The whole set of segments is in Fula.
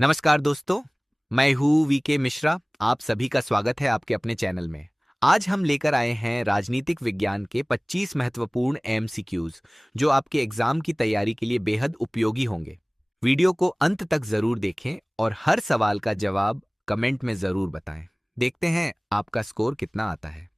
नमस्कार दोस्तों, मैं हूँ वीके मिश्रा। आप सभी का स्वागत है आपके अपने चैनल में। आज हम लेकर आए हैं राजनीतिक विज्ञान के 25 महत्वपूर्ण एमसीक्यूज जो आपके एग्जाम की तैयारी के लिए बेहद उपयोगी होंगे। वीडियो को अंत तक जरूर देखें और हर सवाल का जवाब कमेंट में जरूर बताएं। देखते हैं आपका स्कोर कितना आता है।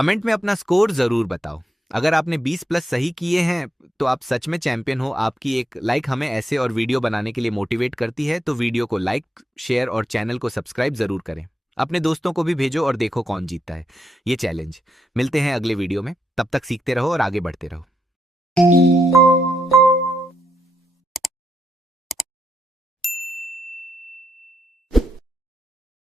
कमेंट में अपना स्कोर जरूर बताओ। अगर आपने 20 प्लस सही किए हैं तो आप सच में चैंपियन हो। आपकी एक लाइक हमें ऐसे और वीडियो बनाने के लिए मोटिवेट करती है, तो वीडियो को लाइक, शेयर और चैनल को सब्सक्राइब जरूर करें। अपने दोस्तों को भी भेजो और देखो कौन जीतता है ये चैलेंज। मिलते हैं अगले वीडियो में, तब तक सीखते रहो और आगे बढ़ते रहो।